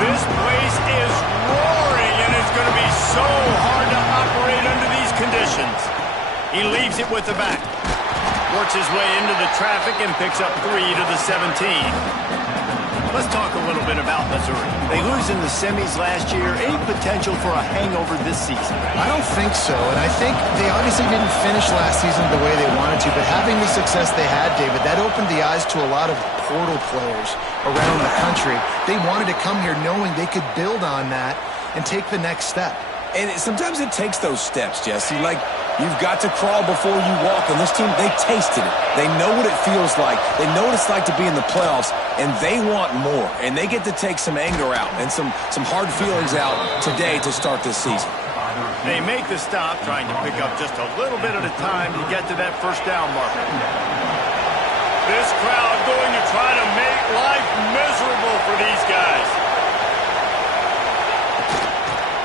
This place is roaring, and it's going to be so hard to operate under these conditions. He leaves it with the back. Works his way into the traffic and picks up 3 to the 17. Let's talk a little bit about Missouri. They lose in the semis last year. Any potential for a hangover this season? I don't think so, and I think they obviously didn't finish last season the way they wanted to, but having the success they had, David, that opened the eyes to a lot of portal players around the country. They wanted to come here knowing they could build on that and take the next step. And sometimes it takes those steps, Jesse. Like, you've got to crawl before you walk. And this team, they tasted it. They know what it feels like. They know what it's like to be in the playoffs, and they want more. And they get to take some anger out and some hard feelings out today to start this season. They make the stop, trying to pick up just a little bit at a time to get to that first down marker. This crowd going to try to make life miserable for these guys.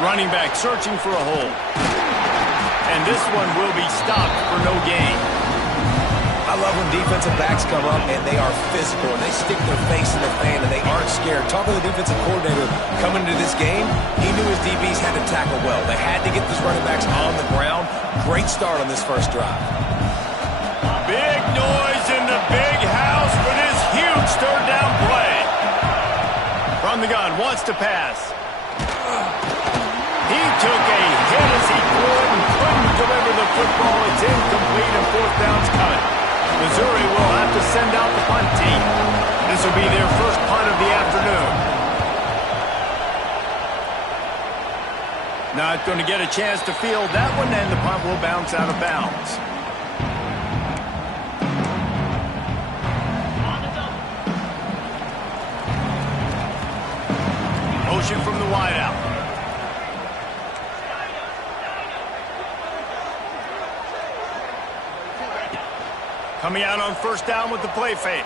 Running back searching for a hole. And this one will be stopped for no gain. I love when defensive backs come up and they are physical and they stick their face in the fan and they aren't scared. Talking to the defensive coordinator coming into this game, he knew his DBs had to tackle well. They had to get those running backs on the ground. Great start on this first drive. Big noise in the big house for this huge third down play. From the gun, wants to pass. He took a hit as he threw it and couldn't deliver the football. It's incomplete and fourth down's coming. Missouri will have to send out the punt team. This will be their first punt of the afternoon. Not going to get a chance to field that one, and the punt will bounce out of bounds. Motion from the wideout. Coming out on first down with the play fake.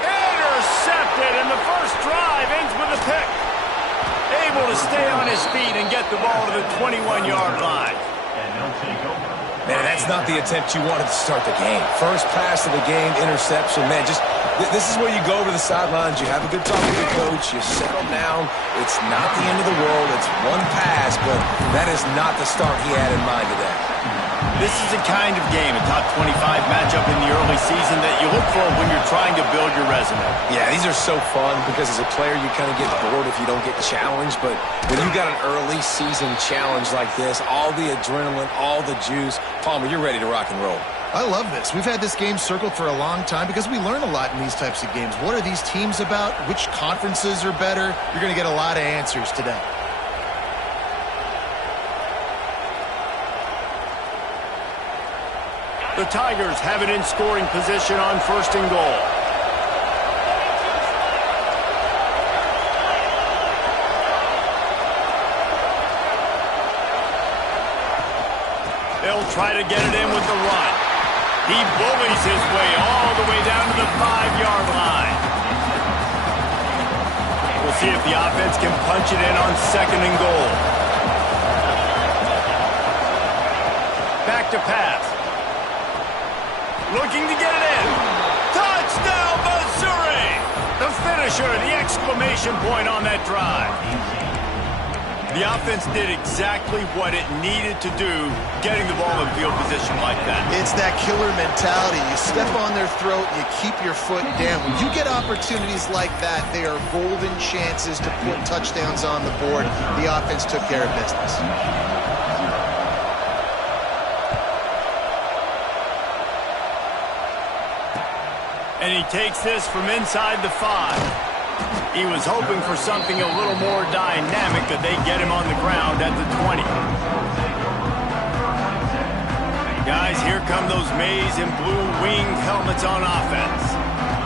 Intercepted, and the first drive ends with a pick. Able to stay on his feet and get the ball to the 21-yard line. Man, that's not the attempt you wanted to start the game. First pass of the game, interception. Man, this is where you go over the sidelines. You have a good talk with your coach. You settle down. It's not the end of the world. It's one pass, but that is not the start he had in mind today. This is the kind of game, a top 25 matchup in the early season, that you look for when you're trying to build your resume. Yeah, these are so fun because as a player you kind of get bored if you don't get challenged, but when you got an early season challenge like this, all the adrenaline, all the juice, Palmer, you're ready to rock and roll. I love this. We've had this game circled for a long time because we learn a lot in these types of games. What are these teams about? Which conferences are better? You're going to get a lot of answers today. The Tigers have it in scoring position on first and goal. They'll try to get it in with the run. He bullies his way all the way down to the 5-yard line. We'll see if the offense can punch it in on second and goal. Back to pass. Looking to get it in. Touchdown, Missouri! The finisher, the exclamation point on that drive. The offense did exactly what it needed to do, getting the ball in field position like that. It's that killer mentality. You step on their throat, you keep your foot down. When you get opportunities like that, they are golden chances to put touchdowns on the board. The offense took care of business. And he takes this from inside the 5. He was hoping for something a little more dynamic, but they get him on the ground at the 20. Guys, here come those maize and blue winged helmets on offense.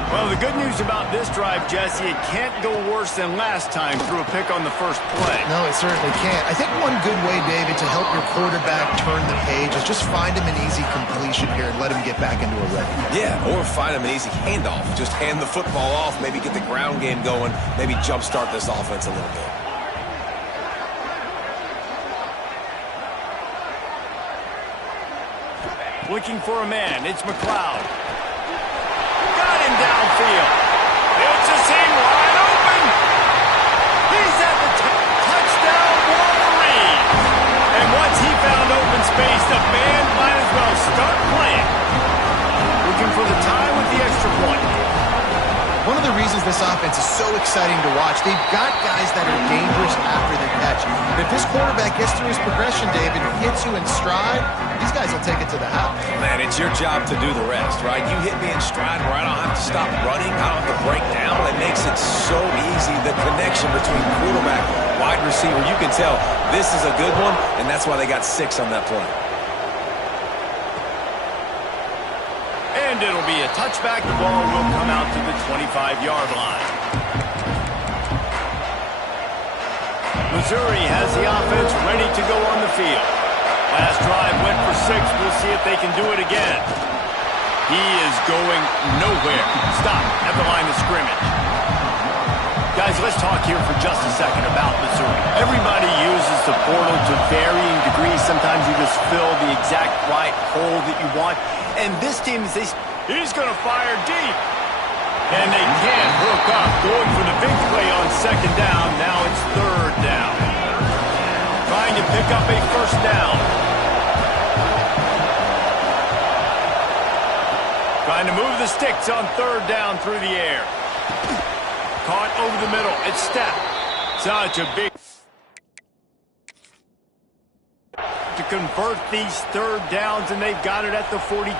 Well, the good news about this drive, Jesse, it can't go worse than last time through a pick on the first play. No, it certainly can't. I think one good way, David, to help your quarterback turn the page is just find him an easy completion here and let him get back into a rhythm. Yeah, or find him an easy handoff. Just hand the football off, maybe get the ground game going, maybe jumpstart this offense a little bit. Looking for a man, it's McLeod. Got him downfield. It's a seam wide open. this offense is so exciting to watch. They've got guys that are dangerous after the catch. And if this quarterback gets through his progression, David, hits you in stride, these guys will take it to the house. Man, it's your job to do the rest, right? You hit me in stride where I don't have to stop running, I don't have to break down. It makes it so easy. The connection between quarterback, wide receiver, you can tell this is a good one, and that's why they got 6 on that play. And it'll be a touchback. The ball will come out to the 25-yard line. Missouri has the offense ready to go on the field. Last drive went for 6. We'll see if they can do it again. He is going nowhere. Stop at the line of scrimmage. Guys, let's talk here for just a second about Missouri. Everybody uses the portal to varying degrees. Sometimes you just fill the exact right hole that you want. And this team, he's going to fire deep. And they can't hook up. Going for the big play on 2nd down. Now it's 3rd down. Trying to pick up a 1st down. Trying to move the sticks on 3rd down through the air. Caught over the middle. It's stepped. Such a big... to convert these 3rd downs, and they've got it at the 42.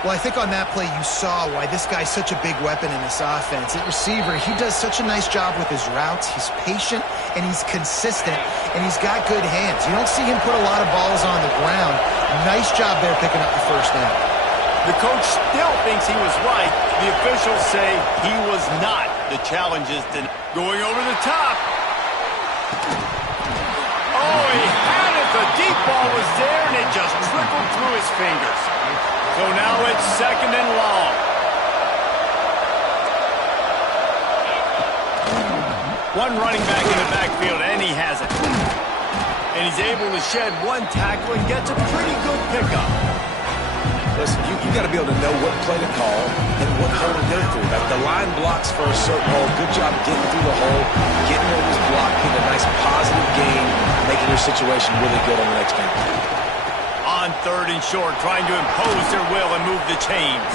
Well, I think on that play you saw why this guy's such a big weapon in this offense. At receiver, he does such a nice job with his routes. He's patient, and he's consistent, and he's got good hands. You don't see him put a lot of balls on the ground. Nice job there picking up the 1st down. The coach still thinks he was right. The officials say he was not. The challenge is going over the top. Oh, he had it. The deep ball was there, and it just trickled through his fingers. So now it's 2nd and long. One running back in the backfield, and he has it. And he's able to shed 1 tackle and gets a pretty good pickup. Listen, you got to be able to know what play to call and what hole to go through. Like the line blocks for a certain hole. Good job getting through the hole, getting where it was blocked, getting a nice positive gain, making your situation really good on the next game. On 3rd and short, trying to impose their will and move the chains.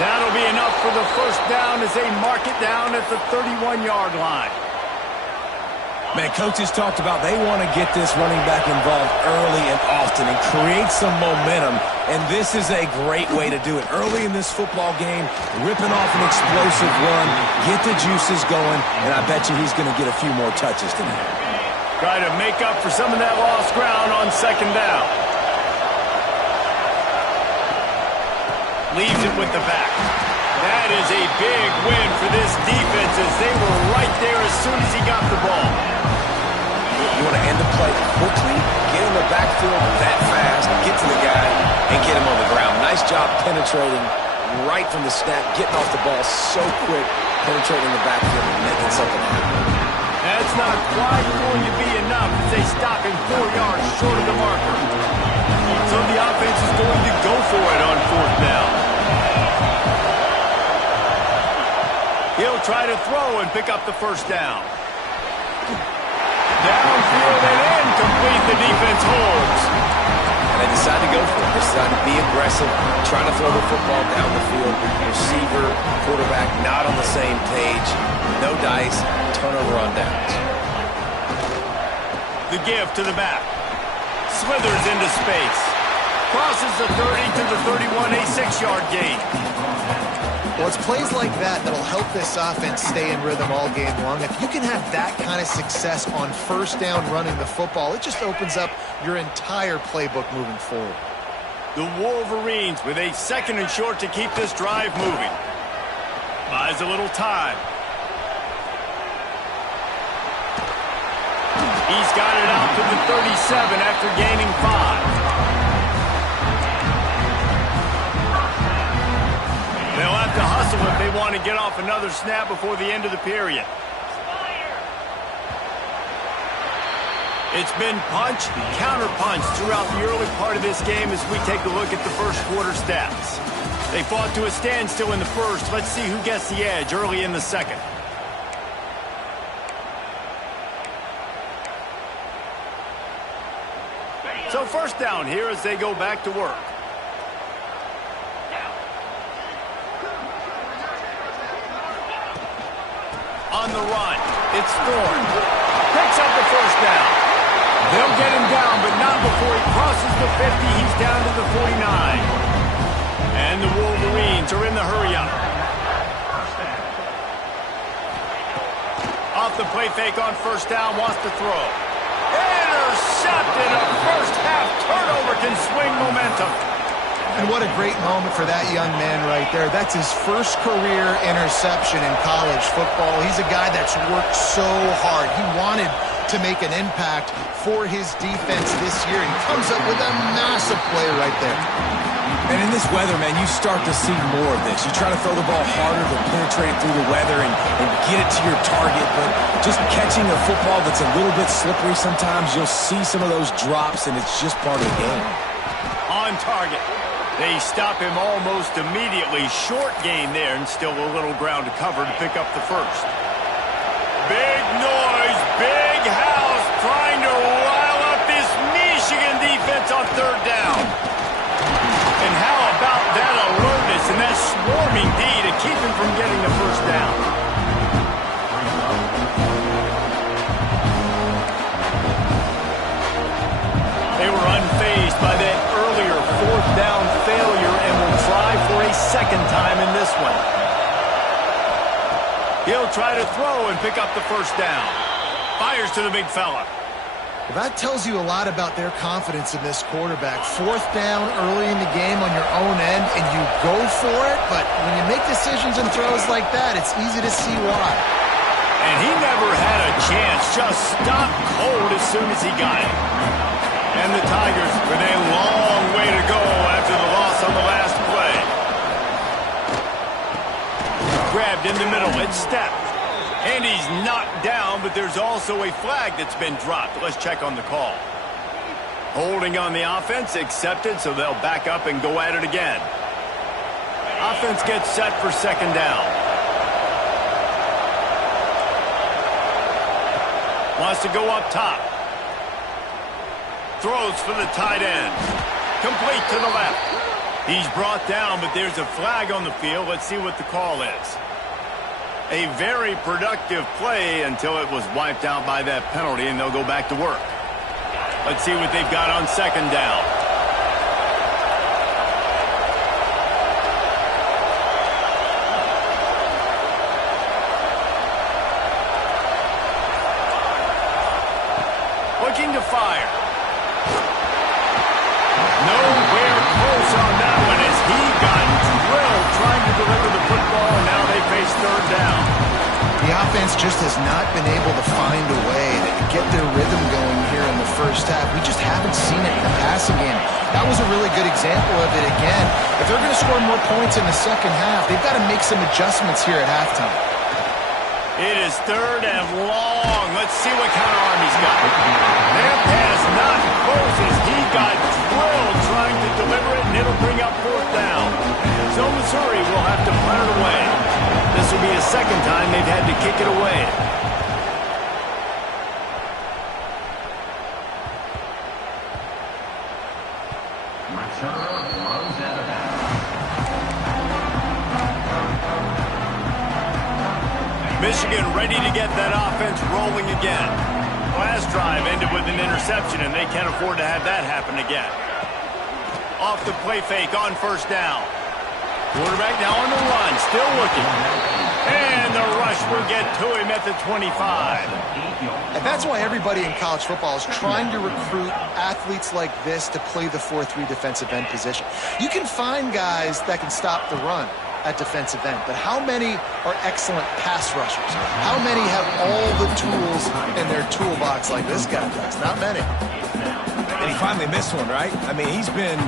That'll be enough for the 1st down as they mark it down at the 31-yard line. Man, coaches talked about they want to get this running back involved early and often and create some momentum, and this is a great way to do it. Early in this football game, ripping off an explosive run, get the juices going, and I bet you he's going to get a few more touches tonight. Try to make up for some of that lost ground on 2nd down. Leaves it with the back. That is a big win for this defense as they were right there as soon as he got the ball. You want to end the play quickly, get in the backfield that fast, get to the guy, and get him on the ground. Nice job penetrating right from the snap, getting off the ball so quick, penetrating the backfield and making something happen. That's not quite going to be enough as they stop him 4 yards short of the marker. So the offense is going to go for it on 4th down. He'll try to throw and pick up the 1st down. Downfield and incomplete. The defense holds. And they decide to go for it. They decide to be aggressive, try to throw the football down the field. Receiver, quarterback, not on the same page. No dice, turnover on downs. The give to the back. Slithers into space. Crosses the 30 to the 31, a 6-yard gain. Well, it's plays like that that'll help this offense stay in rhythm all game long. If you can have that kind of success on 1st down running the football, it just opens up your entire playbook moving forward. The Wolverines with a 2nd and short to keep this drive moving. Buys a little time. He's got it out to the 37 after gaining 5. They'll have to hustle if they want to get off another snap before the end of the period. It's been punch, counter-punch throughout the early part of this game as we take a look at the 1st quarter stats. They fought to a standstill in the 1st. Let's see who gets the edge early in the 2nd. So 1st down here as they go back to work. On the run, it's Thorne. Picks up the first down. They'll get him down, but not before he crosses the 50. He's down to the 49. And the Wolverines are in the hurry-up. Off the play fake on first down, wants to throw. Intercepted. A first-half turnover can swing momentum. And what a great moment for that young man right there. That's his first career interception in college football. He's a guy that's worked so hard. He wanted to make an impact for his defense this year. He comes up with a massive play right there. And in this weather, man, you start to see more of this. You try to throw the ball harder to penetrate through the weather and get it to your target, but just catching a football that's a little bit slippery sometimes, you'll see some of those drops, and it's just part of the game. On target. They stop him almost immediately. Short gain there, and still a little ground to cover to pick up the first. Big noise, big house, trying to rile up this Michigan defense on third down. And how about that alertness and that swarming D to keep him from getting the first down? They were unfazed by that earlier fourth down failure and will try for a second time in this one. He'll try to throw and pick up the first down. Fires to the big fella. Well, that tells you a lot about their confidence in this quarterback. Fourth down early in the game on your own end, and you go for it, but when you make decisions and throws like that, it's easy to see why. And he never had a chance, just stopped cold as soon as he got it. And the Tigers with a long way to go after the loss on the last play. Grabbed in the middle, it's stepped. And he's knocked down, but there's also a flag that's been dropped. Let's check on the call. Holding on the offense, accepted, so they'll back up and go at it again. Offense gets set for second down. Wants to go up top. Throws for the tight end. Complete to the left. He's brought down, but there's a flag on the field. Let's see what the call is. A very productive play until it was wiped out by that penalty, and they'll go back to work. Let's see what they've got on second down. Looking to fire. Nowhere close on that one as he got drilled trying to deliver the football, and now they face third down. The offense just has not been able to find a way to get their rhythm going here in the first half. We just haven't seen it in the passing game. That was a really good example of it again. If they're going to score more points in the second half, they've got to make some adjustments here at halftime. It is third and long. Let's see what kind of arm he's got. That pass not close as he got drilled trying to deliver it, and it'll bring up fourth down. So Missouri will have to punt it away. This will be the second time they've had to kick it away. Michigan ready to get that offense rolling again. Last drive ended with an interception, and they can't afford to have that happen again. Off the play fake on first down. Quarterback now on the run, still looking. And the rush will get to him at the 25. And that's why everybody in college football is trying to recruit athletes like this to play the 4-3 defensive end position. You can find guys that can stop the run at defensive end, but how many are excellent pass rushers? How many have all the tools in their toolbox like this guy does? Not many. And he finally missed one, right? I mean, he's been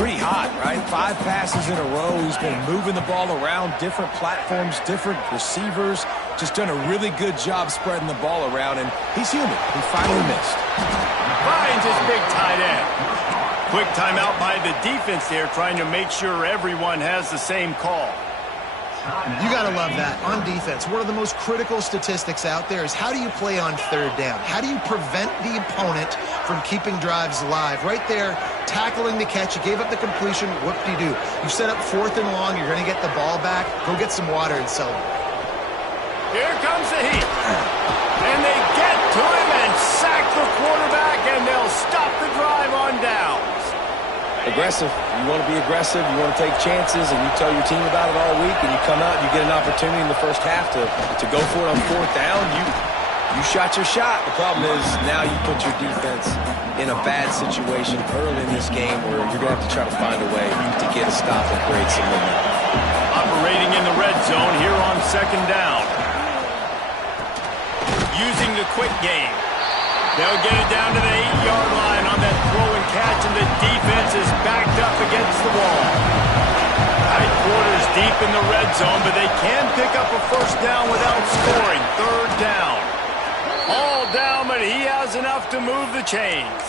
pretty hot, right? 5 passes in a row. He's been moving the ball around, different platforms, different receivers. Just done a really good job spreading the ball around, and he's human. He finally missed. Finds his big tight end. Quick timeout by the defense there, trying to make sure everyone has the same call. You got to love that. On defense, one of the most critical statistics out there is how do you play on third down? How do you prevent the opponent from keeping drives alive? Right there, tackling the catch. You gave up the completion. Whoop-de-doo. You set up fourth and long. You're going to get the ball back. Go get some water and celebrate. Here comes the heat. And they get to him and sack the quarterback, and they'll stop the drive on downs. Aggressive. You want to be aggressive. You want to take chances, and you tell your team about it all week, and you come out and you get an opportunity in the first half to go for it on fourth down. You shot your shot. The problem is now you put your defense in a bad situation early in this game where you're going to have to try to find a way to get a stop and create some momentum. Operating in the red zone here on second down. Using the quick game. They'll get it down to the 8-yard line on that throw and catch, and the defense is backed up against the wall. Tight quarters deep in the red zone, but they can pick up a first down without scoring. Third down. All down, but he has enough to move the chains.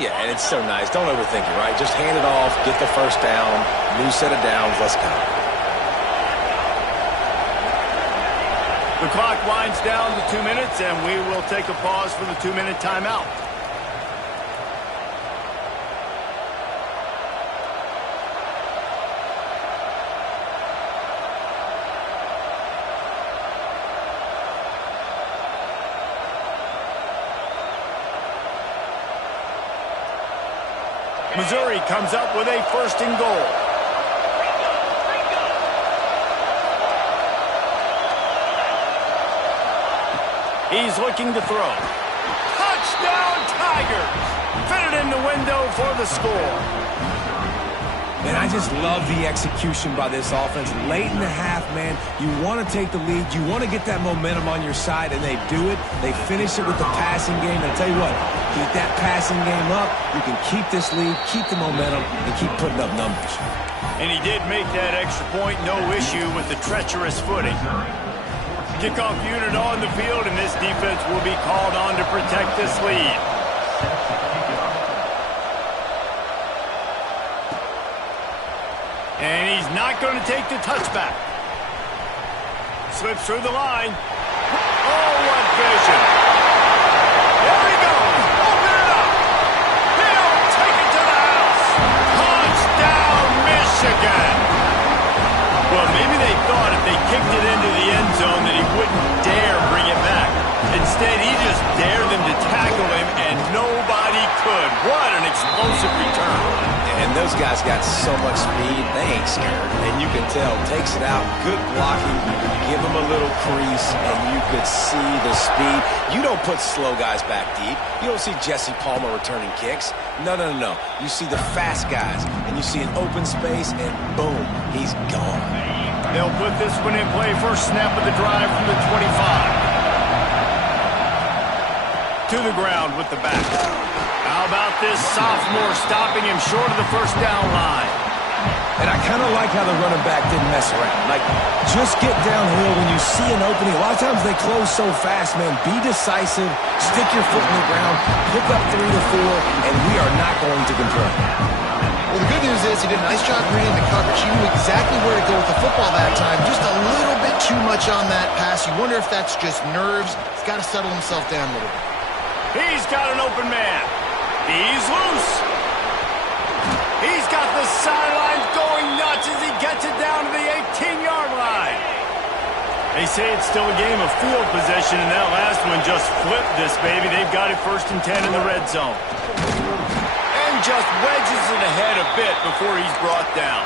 Yeah, and it's so nice. Don't overthink it, right? Just hand it off, get the first down, new set of downs, let's go. The clock winds down to 2 minutes, and we will take a pause for the 2-minute timeout. Missouri comes up with a first and goal. He's looking to throw. Touchdown, Tigers! Fitted in the window for the score. Man, I just love the execution by this offense. Late in the half, man, you want to take the lead. You want to get that momentum on your side, and they do it. They finish it with the passing game. And I tell you what, keep that passing game up. You can keep this lead, keep the momentum, and keep putting up numbers. And he did make that extra point, no issue with the treacherous footing. Kickoff unit on the field, and this defense will be called on to protect this lead. And he's not going to take the touchback. Slips through the line. Oh, what vision. There he goes. Open it up. He'll take it to the house. Touchdown, Michigan. Well, maybe they thought if they kicked it into the end zone that he wouldn't dare bring it back. Instead, he just dared them to tackle him, and nobody could. What an explosive return. And those guys got so much speed, they ain't scared. And you can tell, takes it out, good blocking, give them a little crease, and you could see the speed. You don't put slow guys back deep. You don't see Jesse Palmer returning kicks. No. You see the fast guys, and you see an open space, and boom, he's gone. They'll put this one in play. First snap of the drive from the 25. To the ground with the back. How about this sophomore stopping him short of the first down line? And I kind of like how the running back didn't mess around. Like, just get downhill when you see an opening. A lot of times they close so fast, man. Be decisive, stick your foot in the ground, pick up 3 to 4, and we are not going to control. Well, the good news is he did a nice job reading the coverage. He knew exactly where to go with the football that time. Just a little bit too much on that pass. You wonder if that's just nerves. He's got to settle himself down a little bit. He's got an open man. He's loose. He's got the sidelines going nuts as he gets it down to the 18-yard line. They say it's still a game of field position, and that last one just flipped this baby. They've got it 1st and 10 in the red zone. And just wedges it ahead a bit before he's brought down.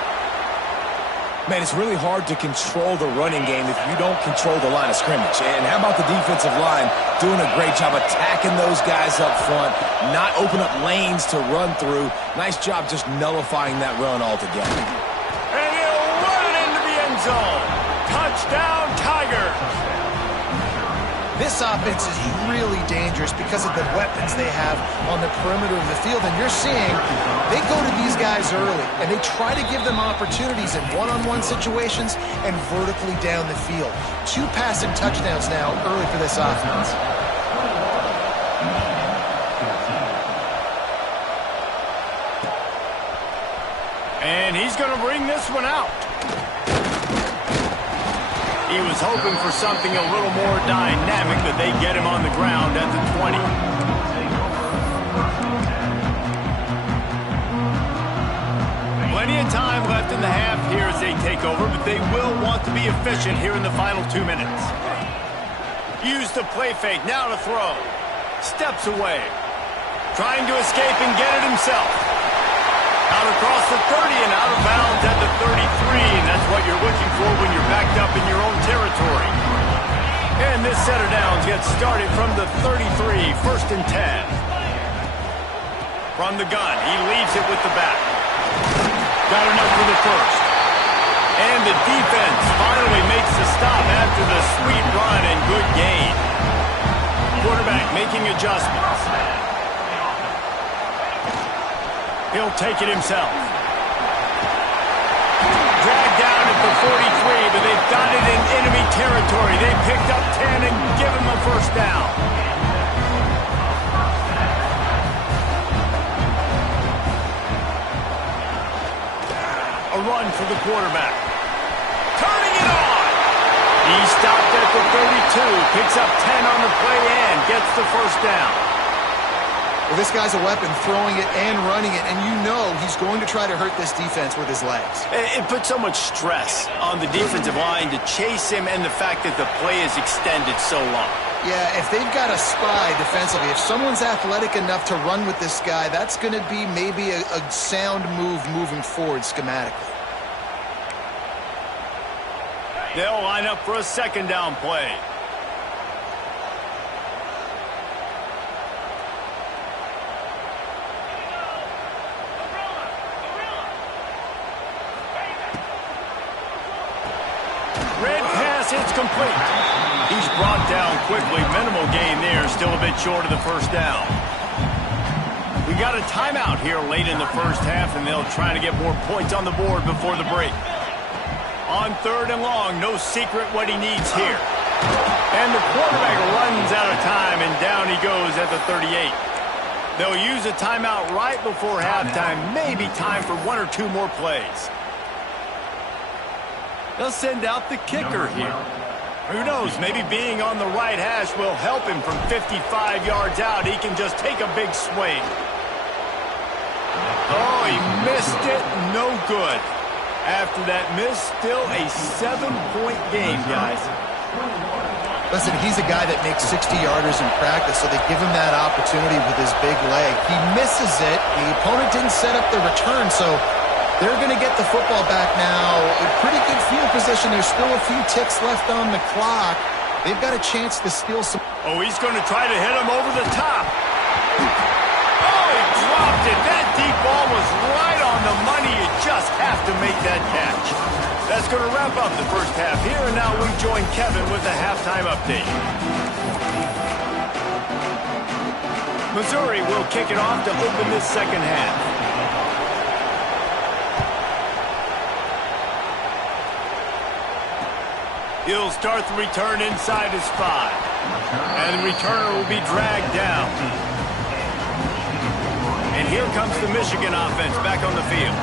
Man, it's really hard to control the running game if you don't control the line of scrimmage. And how about the defensive line doing a great job attacking those guys up front, not open up lanes to run through. Nice job just nullifying that run altogether. And he'll run it into the end zone. Touchdown, Tigers. This offense is really dangerous because of the weapons they have on the perimeter of the field. And you're seeing they go to these guys early, and they try to give them opportunities in one-on-one situations and vertically down the field. 2 passing touchdowns now early for this offense. And he's going to bring this one out. He was hoping for something a little more dynamic, but they get him on the ground at the 20. Plenty of time left in the half here as they take over, but they will want to be efficient here in the final 2 minutes. Use the play fake, now to throw. Steps away. Trying to escape and get it himself. Out across the 30 and out of bounds at the 33, and that's what you're looking for when you're backed up in your own territory. And this set of downs gets started from the 33, 1st and 10. From the gun, he leaves it with the back. Got enough for the first. And the defense finally makes the stop after the sweet run and good gain. Quarterback making adjustments. He'll take it himself. Dragged down at the 43, but they've got it in enemy territory. They picked up 10 and give him a first down. A run for the quarterback. Turning it on! He stopped at the 32, picks up 10 on the play and gets the first down. Well, this guy's a weapon, throwing it and running it, and you know he's going to try to hurt this defense with his legs. It puts so much stress on the defensive line to chase him and the fact that the play is extended so long. Yeah, if they've got a spy defensively, if someone's athletic enough to run with this guy, that's going to be maybe a sound move moving forward schematically. They'll line up for a second down play. Red pass, it's complete. He's brought down quickly. Minimal gain there. Still a bit short of the first down. We got a timeout here late in the first half, and they'll try to get more points on the board before the break. On 3rd and long, no secret what he needs here. And the quarterback runs out of time, and down he goes at the 38. They'll use a timeout right before halftime. Maybe time for 1 or 2 more plays. They'll send out the kicker here. Who knows, maybe being on the right hash will help him from 55 yards out. He can just take a big swing. Oh, he missed it. No good. After that miss, still a 7-point game, guys. Listen, he's a guy that makes 60-yarders in practice, so they give him that opportunity with his big leg. He misses it. The opponent didn't set up the return, so they're going to get the football back now. A pretty good field position. There's still a few ticks left on the clock. They've got a chance to steal some. Oh, he's going to try to hit him over the top. Oh, he dropped it. That deep ball was right on the money. You just have to make that catch. That's going to wrap up the first half here, and now we join Kevin with the halftime update. Missouri will kick it off to open this second half. He'll start the return inside his 5. And the returner will be dragged down. And here comes the Michigan offense back on the field.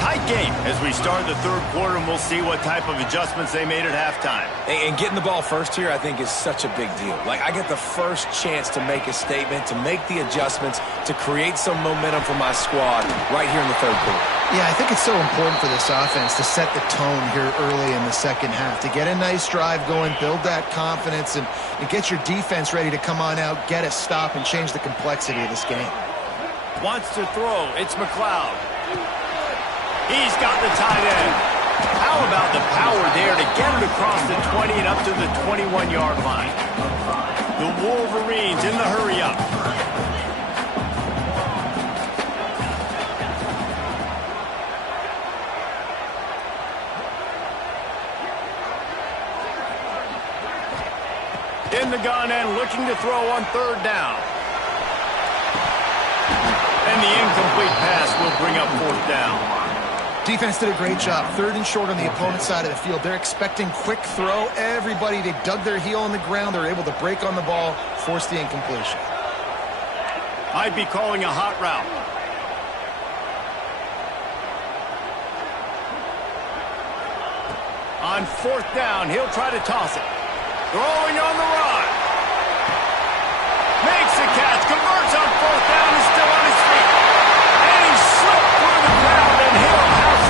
Tight game as we start the 3rd quarter, and we'll see what type of adjustments they made at halftime. And getting the ball first here, I think, is such a big deal. Like, I get the first chance to make a statement, to make the adjustments, to create some momentum for my squad right here in the 3rd quarter. Yeah, I think it's so important for this offense to set the tone here early in the second half, to get a nice drive going, build that confidence, and get your defense ready to come on out, get a stop, and change the complexity of this game. Wants to throw. It's McLeod. He's got the tight end. How about the power there to get it across the 20 and up to the 21-yard line? The Wolverines in the hurry-up. In the gun and looking to throw on 3rd down. And the incomplete pass will bring up 4th down. Defense did a great job. 3rd and short on the opponent's side of the field. They're expecting quick throw. Everybody, they dug their heel on the ground. They're able to break on the ball, force the incompletion. I'd be calling a hot route. On 4th down, he'll try to toss it. Throwing on the run. Makes the catch, converts on 4th down, is still on his feet. And he slipped through the crowd, and he'll have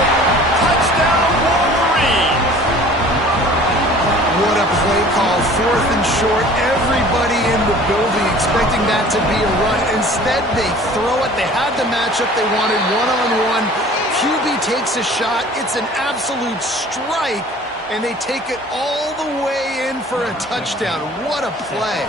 What a play call. 4th and short. Everybody in the building expecting that to be a run. Instead, they throw it. They had the matchup they wanted, one-on-one. QB takes a shot. It's an absolute strike, and they take it all the way in for a touchdown. What a play.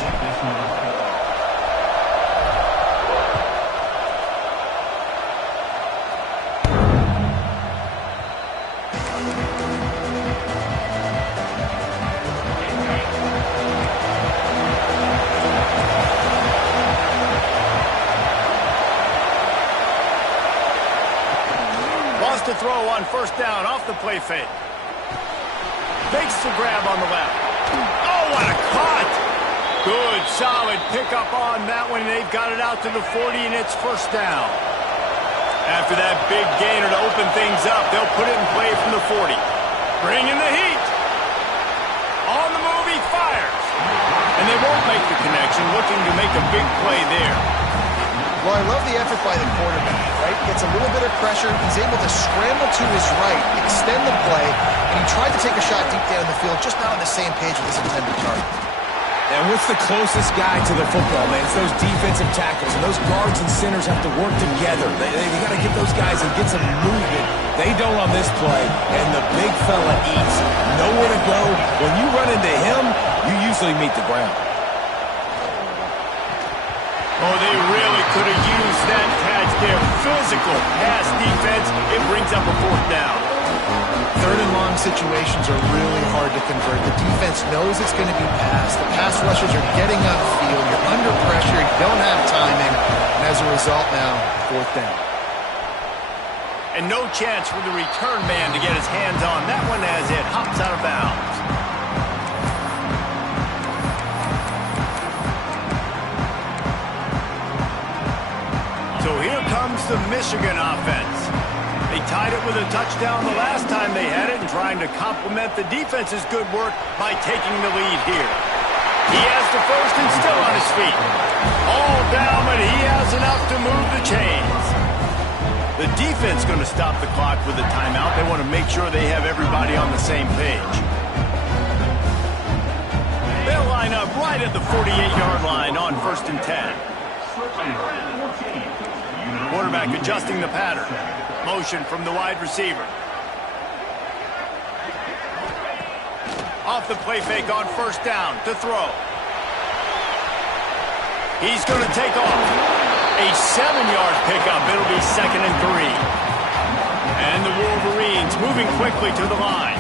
To throw on 1st down off the play fake. Fakes the grab on the left. Oh, what a cut! Good, solid pickup on that one. They've got it out to the 40, and it's 1st down. After that big gainer to open things up, they'll put it in play from the 40. Bringing the heat. On the move, he fires. And they won't make the connection, looking to make a big play there. Well, I love the effort by the quarterback, right? Gets a little bit of pressure. He's able to scramble to his right, extend the play, and he tried to take a shot deep down the field, just not on the same page with his intended target. And what's the closest guy to the football, man? It's those defensive tackles, and those guards and centers have to work together. They got to get those guys and get some movement. They don't on this play, and the big fella eats. Nowhere to go. When you run into him, you usually meet the ground. Oh, they really could have used that catch there. Physical pass defense. It brings up a 4th down. 3rd and long situations are really hard to convert. The defense knows it's going to be passed. The pass rushers are getting upfield. You're under pressure. You don't have timing. And as a result now, 4th down. And no chance for the return man to get his hands on that one as it hops out of bounds. So here comes the Michigan offense. They tied it with a touchdown the last time they had it and trying to complement the defense's good work by taking the lead here. He has the 1st and still on his feet. All down, but he has enough to move the chains. The defense going to stop the clock with a timeout. They want to make sure they have everybody on the same page. They'll line up right at the 48-yard line on 1st and 10. Quarterback adjusting the pattern. Motion from the wide receiver. Off the play fake on 1st down to throw. He's going to take off. A 7-yard pickup. It'll be 2nd and 3. And the Wolverines moving quickly to the line.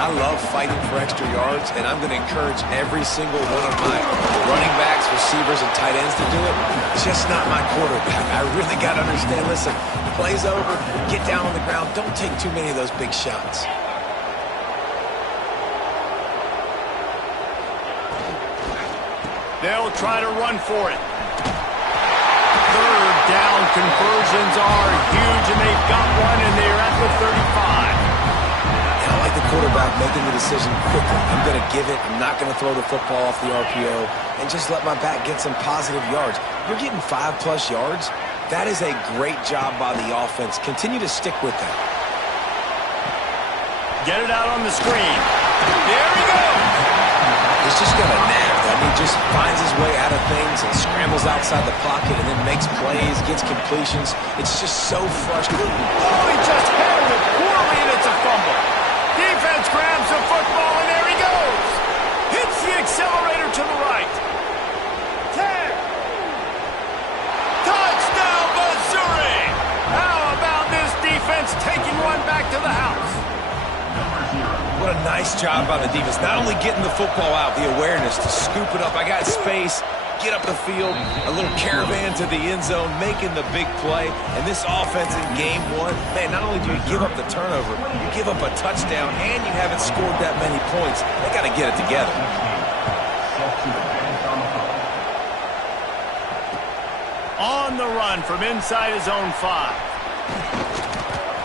I love fighting for extra yards, and I'm going to encourage every single one of my running backs, receivers, and tight ends to do it. It's just not my quarterback. I really got to understand, listen, play's over, get down on the ground, don't take too many of those big shots. They'll try to run for it. 3rd down conversions are huge, and they've got one, and they're at the 35. I like the quarterback making the decision quickly. I'm going to give it. I'm not going to throw the football off the RPO and just let my back get some positive yards. You're getting 5+ yards. That is a great job by the offense. Continue to stick with that. Get it out on the screen. There he goes. He's just got a knack. He just finds his way out of things and scrambles outside the pocket and then makes plays, gets completions. It's just so frustrating. Oh, he just handled it poorly, and it's a fumble. Defense grabs the football, and there he goes. Hits the accelerator to the right. 10. Touchdown, Missouri. How about this defense taking one back to the house? What a nice job by the defense. Not only getting the football out, the awareness to scoop it up. I got space, get up the field, a little caravan to the end zone, making the big play. And this offense in game 1, man, not only do you give up the turnover, you give up a touchdown, and you haven't scored that many points. They got to get it together. On the run from inside his own 5.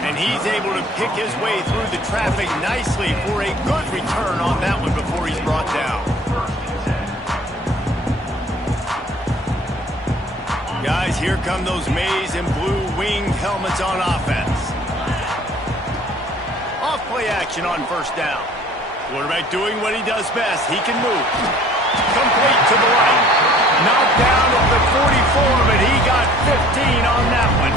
And he's able to pick his way through the traffic nicely for a good return on that one before he's brought down. Guys, here come those maize and blue winged helmets on offense. Off play action on 1st down. Quarterback doing what he does best. He can move. Complete to the right. Knocked down at the 44, but he got 15 on that one.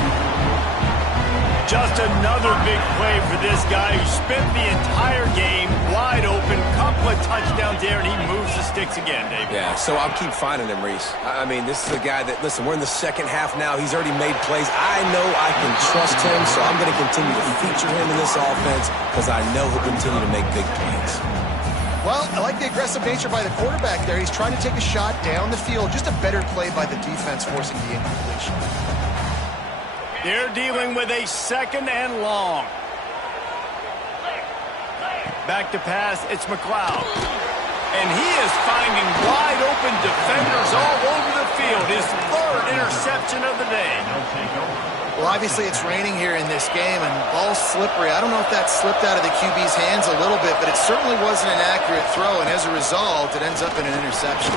Just another big play for this guy who spent the entire game wide open. Couple of touchdowns there, and he moves the sticks again, David. Yeah, so I'll keep finding him, Reese. I mean, this is a guy that, listen, we're in the second half now. He's already made plays. I know I can trust him, so I'm going to continue to feature him in this offense because I know he'll continue to make big plays. Well, I like the aggressive nature by the quarterback there. He's trying to take a shot down the field. Just a better play by the defense forcing the incompletion. They're dealing with a second and long. Back to pass, it's McLeod. And he is finding wide open defenders all over the field. His third interception of the day. Well, obviously it's raining here in this game, and ball's slippery. I don't know if that slipped out of the QB's hands a little bit, but it certainly wasn't an accurate throw, and as a result, it ends up in an interception.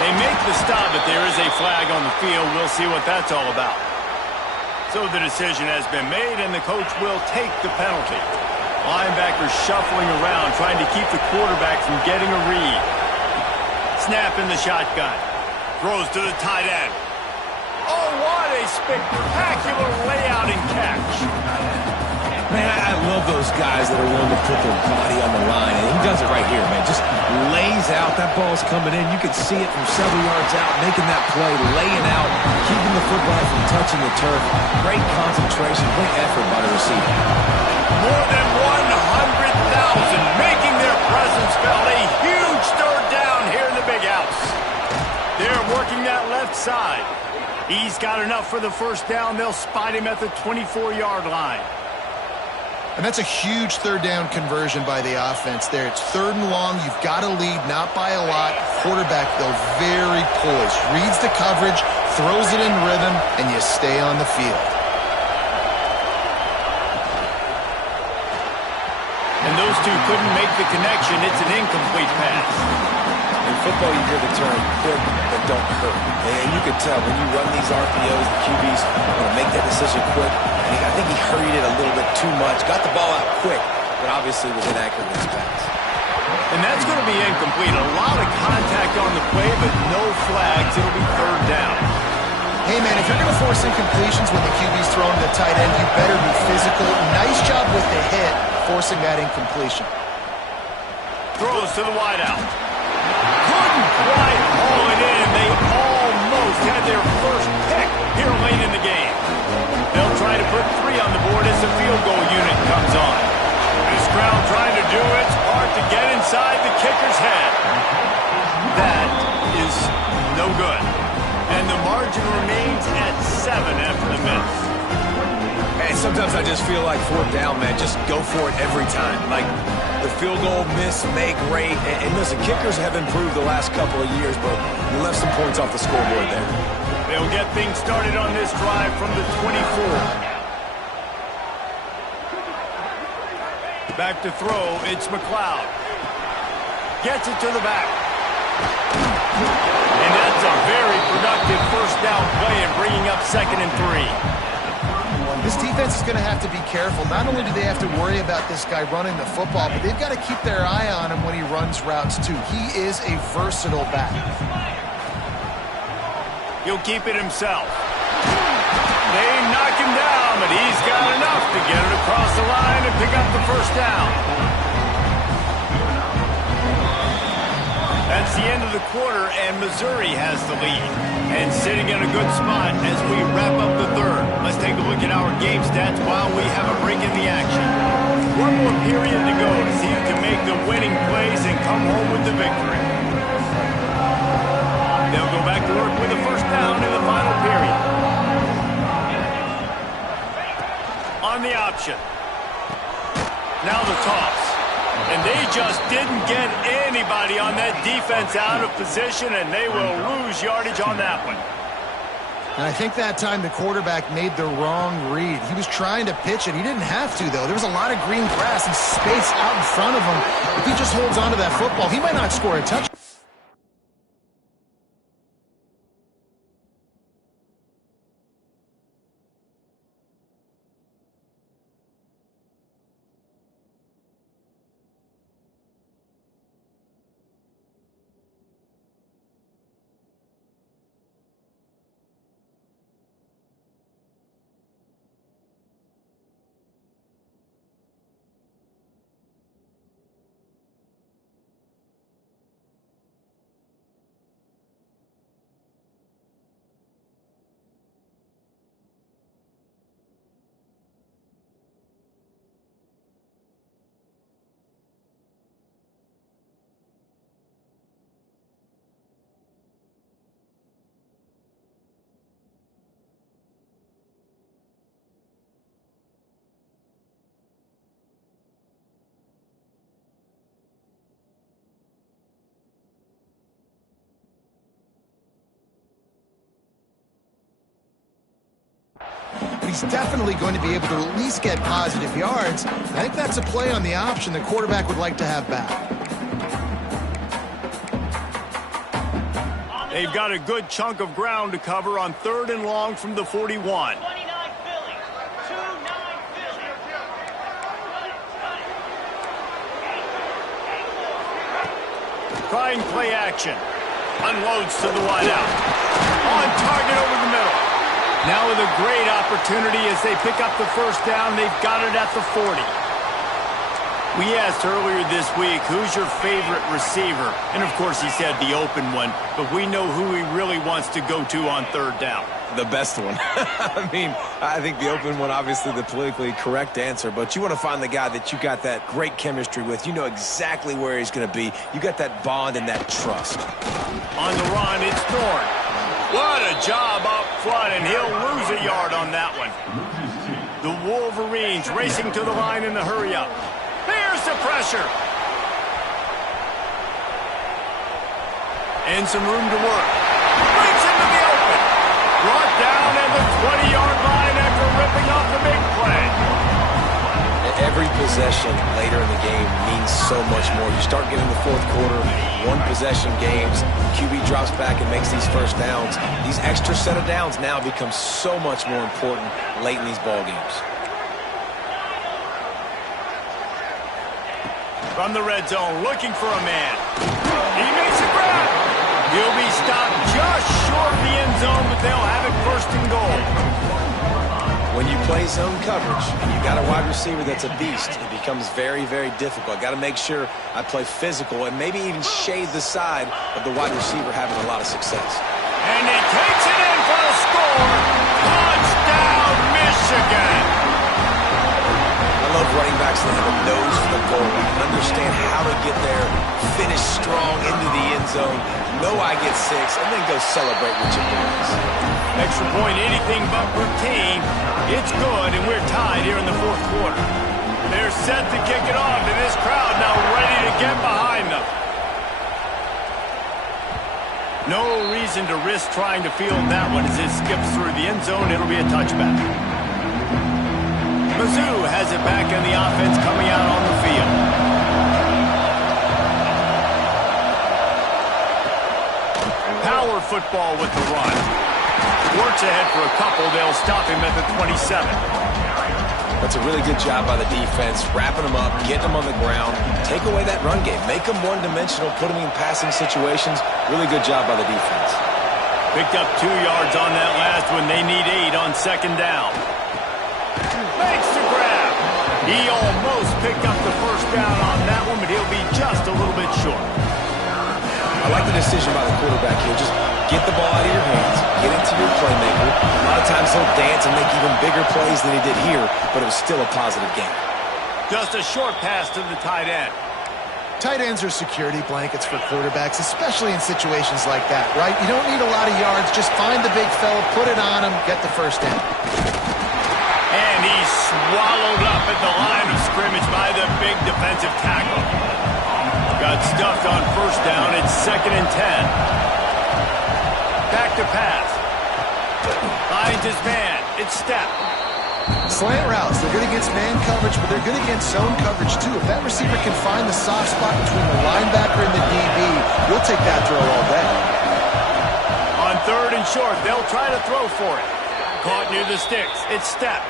They make the stop, but there is a flag on the field. We'll see what that's all about. So the decision has been made, and the coach will take the penalty. Linebackers shuffling around, trying to keep the quarterback from getting a read. Snap in the shotgun. Throws to the tight end. Oh, what a spectacular layout and catch. Man, I love those guys that are willing to put their body on the line, and he does it right here, man. Just lays out. That ball's coming in. You can see it from several yards out, making that play, laying out, keeping the football from touching the turf. Great concentration, great effort by the receiver. More than 100,000 making their presence felt. A huge third down here in the big house. They're working that left side. He's got enough for the first down. They'll spot him at the 24-yard line. And that's a huge third down conversion by the offense there. It's third and long. You've got to lead, not by a lot. Quarterback, though, very poised. Reads the coverage, throws it in rhythm, and you stay on the field. And those two couldn't make the connection. It's an incomplete pass. In football, you hear the term quick but don't hurt. And you can tell when you run these RPOs, the QBs want to make that decision quick. And I think he hurried it a little bit too much. Got the ball out quick, but obviously was inaccurate in his pass. And that's going to be incomplete. A lot of contact on the play, but no flags. It'll be third down. Hey, man, if you're going to force incompletions when the QB's throwing to the tight end, you better be physical. Nice job with the hit, forcing that incompletion. Throws to the wideout. Couldn't quite haul it in. They almost had their first pick here late in the game. They'll try to put 3 on the board as the field goal unit comes on. This crowd trying to do its part to get inside the kicker's head. That is no good. And the margin remains at 7 after the miss. And sometimes I just feel like fourth down, man. Just go for it every time. Like the field goal miss, make great. And listen, kickers have improved the last couple of years, but you left some points off the scoreboard there. They'll get things started on this drive from the 24. Back to throw, it's McLeod. Gets it to the back. And that's a very productive first down play and bringing up 2nd and 3. This defense is going to have to be careful. Not only do they have to worry about this guy running the football, but they've got to keep their eye on him when he runs routes too. He is a versatile back. He'll keep it himself. They knock him down, but he's got enough to get it across the line and pick up the first down. That's the end of the quarter, and Missouri has the lead. And sitting in a good spot as we wrap up the third. Let's take a look at our game stats while we have a break in the action. One more period to go to see who can make the winning plays and come home with the victory. They'll go back to work with a first down in the final period. On the option. Now the toss. And they just didn't get anybody on that defense out of position, and they will lose yardage on that one. And I think that time the quarterback made the wrong read. He was trying to pitch it. He didn't have to, though. There was a lot of green grass and space out in front of him. If he just holds on to that football, he might not score a touchdown. he's definitely going to be able to at least get positive yards. I think that's a play on the option the quarterback would like to have back. They've got a good chunk of ground to cover on 3rd and long from the 41. Trying play action. Unloads to the wideout. On target over the middle. Now with a great opportunity as they pick up the first down. They've got it at the 40. We asked earlier this week, who's your favorite receiver? And of course he said the open one, but we know who he really wants to go to on 3rd down. The best one. I mean, I think the open one, obviously the politically correct answer, but you want to find the guy that you got that great chemistry with. You know exactly where he's going to be. You got that bond and that trust. On the run, it's Thorne. What a job up front, and he'll lose a yard on that one. The Wolverines racing to the line in the hurry-up. There's the pressure. And some room to work. Brings into the open. Brought down at the 20-yard line after ripping off the big play. Every possession later in the game means so much more. You start getting the 4th quarter, one-possession games, QB drops back and makes these first downs. These extra set of downs now become so much more important late in these ball games. From the red zone, looking for a man. He makes a grab. He'll be stopped just short of the end zone, but they'll have it 1st and goal. When you play zone coverage and you got a wide receiver that's a beast, it becomes very, very difficult. Got to make sure I play physical and maybe even shade the side of the wide receiver having a lot of success. And he takes it in for a score. Touchdown, Michigan. I love running backs that have a nose for the goal. Understand how to get there, finish strong into the end zone, know I get 6, and then go celebrate with your boys. Extra point, anything but routine. It's good, and we're tied here in the 4th quarter. They're set to kick it off, and this crowd now ready to get behind them. No reason to risk trying to field that one as it skips through the end zone. It'll be a touchback. Mizzou has it back in the offense coming out on the field. Power football with the run. Works ahead for a couple. They'll stop him at the 27. That's a really good job by the defense, wrapping them up, getting them on the ground, take away that run game, make them one-dimensional, put them in passing situations. Really good job by the defense. Picked up 2 yards on that last one. They need 8 on 2nd down. Makes the grab. He almost picked up the first down on that one, but he'll be just a little bit short. I like the decision by the quarterback here. Just get the ball out of your hands, get it to your playmaker. A lot of times he'll dance and make even bigger plays than he did here, but it was still a positive game. Just a short pass to the tight end. Tight ends are security blankets for quarterbacks, especially in situations like that, right? You don't need a lot of yards. Just find the big fella, put it on him, get the first down. And he's swallowed up at the line of scrimmage by the big defensive tackle. Got stuffed on 1st down. It's 2nd and 10. Back to pass. Finds his man. It's Step. Slant routes. They're good against man coverage, but they're good against zone coverage, too. If that receiver can find the soft spot between the linebacker and the DB, you'll take that throw all day. On 3rd and short, they'll try to throw for it. Caught near the sticks. It's Step.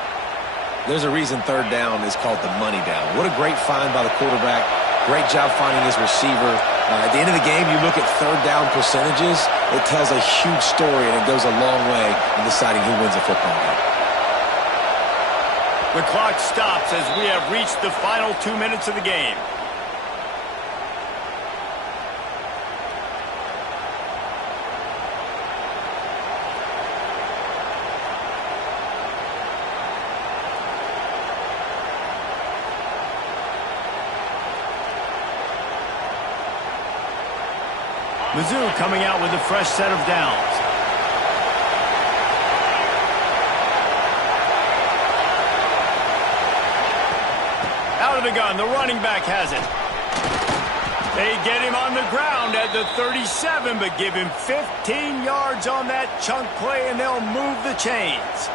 There's a reason 3rd down is called the money down. What a great find by the quarterback. Great job finding his receiver. At the end of the game, you look at 3rd down percentages. It tells a huge story, and it goes a long way in deciding who wins a football game. The clock stops as we have reached the final 2 minutes of the game. Mizzou coming out with a fresh set of downs. Out of the gun, the running back has it. They get him on the ground at the 37, but give him 15 yards on that chunk play, and they'll move the chains.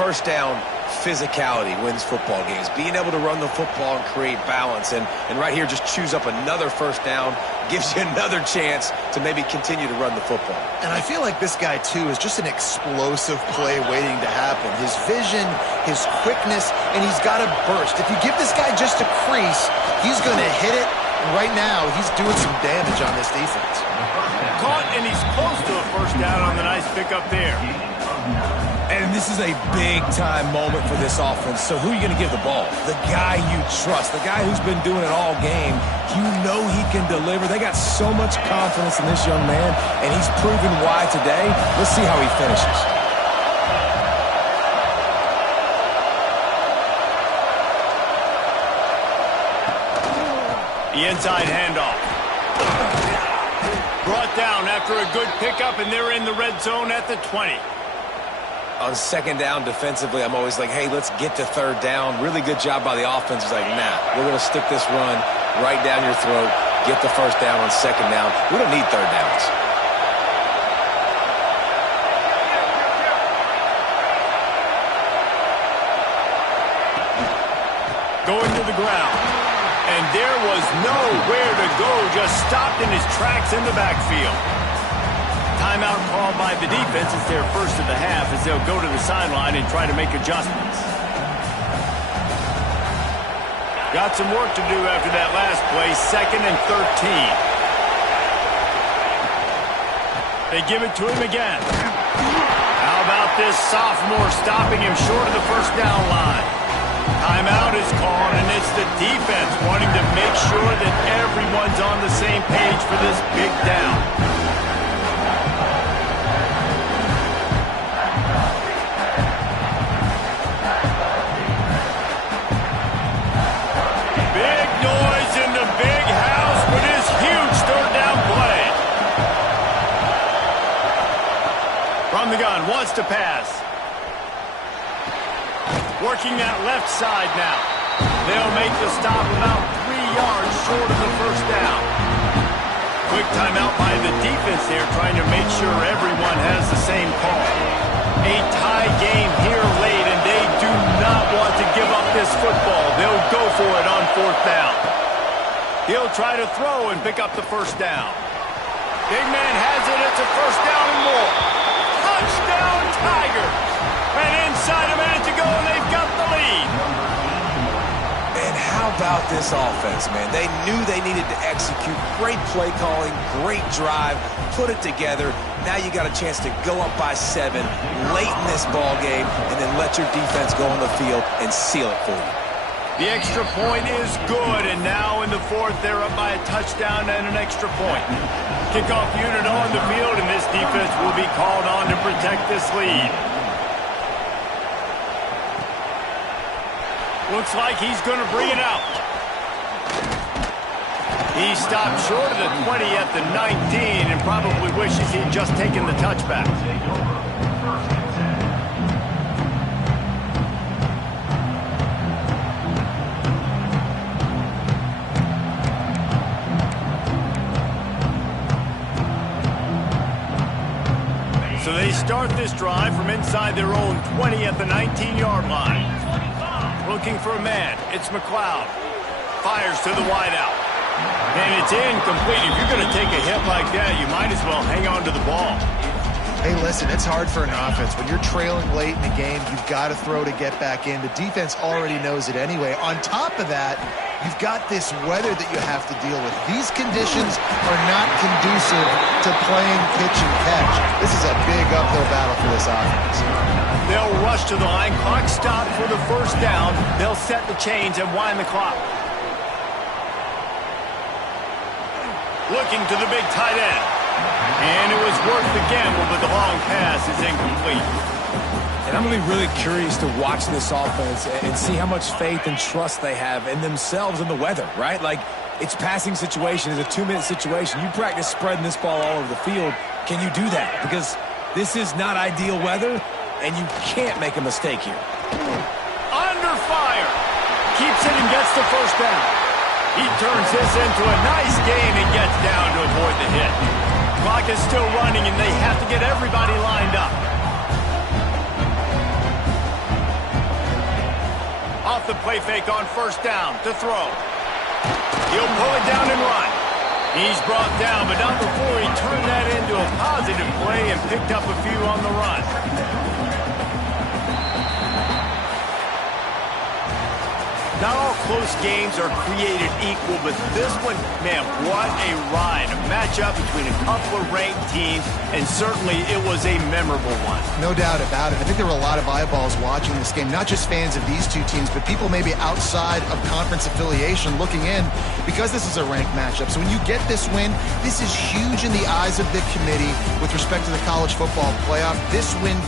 first down physicality wins football games. Being able to run the football and create balance. And right here, just choose up another first down, gives you another chance to maybe continue to run the football. And I feel like this guy, too, is just an explosive play waiting to happen. His vision, his quickness, and he's got a burst. If you give this guy just a crease, he's going to hit it. And right now, he's doing some damage on this defense. Caught, and he's close to a first down on the nice pickup there. And this is a big-time moment for this offense. So who are you going to give the ball? The guy you trust, the guy who's been doing it all game. You know he can deliver. They got so much confidence in this young man, and he's proven why today. Let's see how he finishes. The inside handoff. Brought down after a good pickup, and they're in the red zone at the 20. On second down defensively, I'm always like, hey, let's get to third down. Really good job by the offense. It's like, nah, we're going to stick this run right down your throat, get the first down on second down. We don't need third downs. Going to the ground. And there was nowhere to go, just stopped in his tracks in the backfield. Timeout called by the defense. It's their first of the half as they'll go to the sideline and try to make adjustments. Got some work to do after that last play, 2nd and 13. They give it to him again. How about this sophomore stopping him short of the first down line? Timeout is called, and it's the defense wanting to make sure that everyone's on the same page for this big down. The gun wants to pass. Working that left side now. They'll make the stop about 3 yards short of the first down. Quick timeout by the defense there, trying to make sure everyone has the same call. A tie game here late, and they do not want to give up this football. They'll go for it on 4th down. He'll try to throw and pick up the first down. Big man has it. It's a first down and more. Touchdown Tigers! And inside a minute to go, and they've got the lead. And how about this offense, man? They knew they needed to execute. Great play calling, great drive, put it together. Now you got a chance to go up by 7 late in this ball game, and then let your defense go on the field and seal it for you. The extra point is good, and now in the 4th, they're up by a touchdown and an extra point. Kickoff unit on the field, and this defense will be called on to protect this lead. Looks like he's going to bring it out. He stopped short of the 20 at the 19 and probably wishes he'd just taken the touchback. So they start this drive from inside their own 20 at the 19-yard line. Looking for a man. It's McLeod. Fires to the wideout. And it's incomplete. If you're going to take a hit like that, you might as well hang on to the ball. Hey, listen, it's hard for an offense. When you're trailing late in the game, you've got to throw to get back in. The defense already knows it anyway. On top of that, you've got this weather that you have to deal with. These conditions are not conducive to playing pitch and catch. This is a big uphill battle for this offense. They'll rush to the line. Clock stopped for the first down. They'll set the chains and wind the clock. Looking to the big tight end. And it was worth the gamble, but the long pass is incomplete. And I'm going to be really curious to watch this offense and see how much faith and trust they have in themselves and the weather, right? Like, it's passing situation. It's a 2-minute situation. You practice spreading this ball all over the field. Can you do that? Because this is not ideal weather, and you can't make a mistake here. Under fire. Keeps it and gets the first down. He turns this into a nice gain and gets down to avoid the hit. Clock is still running, and they have to get everybody lined up. play fake on first down to throw. He'll pull it down and run. He's brought down, but not before he turned that into a positive play and picked up a few on the run. Not all close games are created equal, but this one, man, what a ride. A matchup between a couple of ranked teams, and certainly it was a memorable one. No doubt about it. I think there were a lot of eyeballs watching this game, not just fans of these two teams, but people maybe outside of conference affiliation looking in because this is a ranked matchup. So when you get this win, this is huge in the eyes of the committee with respect to the college football playoff. This win